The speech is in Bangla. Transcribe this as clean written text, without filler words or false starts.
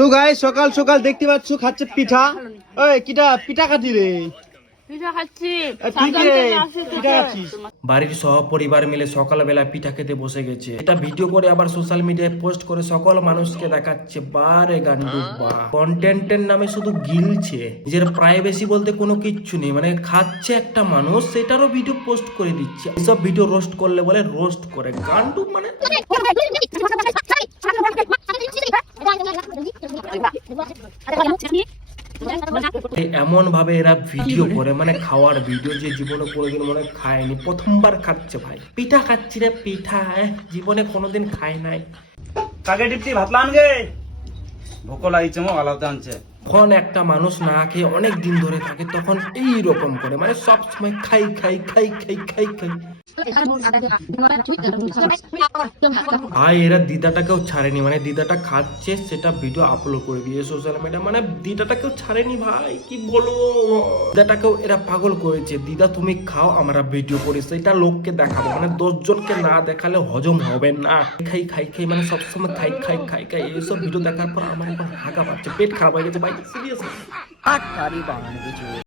তো গাইস সকাল সকাল দেখতে পাচ্ছ খাচ্ছে পিঠা। ওই কিটা পিঠা খাতি রে? পিঠা খাচ্ছি। তুই কি রে পিঠা খাচ্ছিস? বাড়ির সহ পরিবার মিলে সকালবেলা পিঠা খেতে বসে গেছে। এটা ভিডিও করে আবার সোশ্যাল মিডিয়ায় পোস্ট করে সকল মানুষকে দেখাচ্ছে। বারে গান্ডু বা কন্টেন্টের নামে শুধু গিলছে, নিজের প্রাইভেসি বলতে কোনো কিচ্ছু নেই। মানে খাচ্ছে একটা মানুষ, সেটারও ভিডিও পোস্ট করে দিচ্ছে। এসব ভিডিও রোস্ট করলে বলে রোস্ট করে গান্ডু মানে। এমন ভাবে এরা ভিডিও করে, মানে খাওয়ার ভিডিও, যে জীবনে কোনোদিন মনে খায়নি, প্রথমবার খাচ্ছে ভাই। পিঠা খাচ্ছি রে পিঠা, জীবনে কোনোদিন খায় নাই। কাকে টিপছি ভাত লানগে ভোক লাগিছে মো আলাদা আনছে। যখন একটা মানুষ না খেয়ে অনেক দিন ধরে থাকে তখন এই রকম করে, মানে সব সময় খাই খাই খাই খাই খাই খাই। ভাই এরা দিদাটাকেও ছাড়েনি, মানে দিদাটা খাচ্ছে সেটা ভিডিও আপলোড করে দিয়ে সোশ্যাল মিডিয়া, মানে দিদাটাকেও ছাড়েনি ভাই, কি বলবো। দিদাটাকেও এরা পাগল করেছে। দিদা তুমি খাও, আমরা ভিডিও করি, সেটা লোককে দেখাবো, মানে 10 জনকে না দেখালে হজম হবে না। খাই খাই খাই মানে সবসময় খাই খাই খাই খাই। এইসব ভিডিও দেখার পর আমার এখন হাগা পাচ্ছে, পেট খারাপ হয়ে গেছে ভাই, সিরিয়াসলি।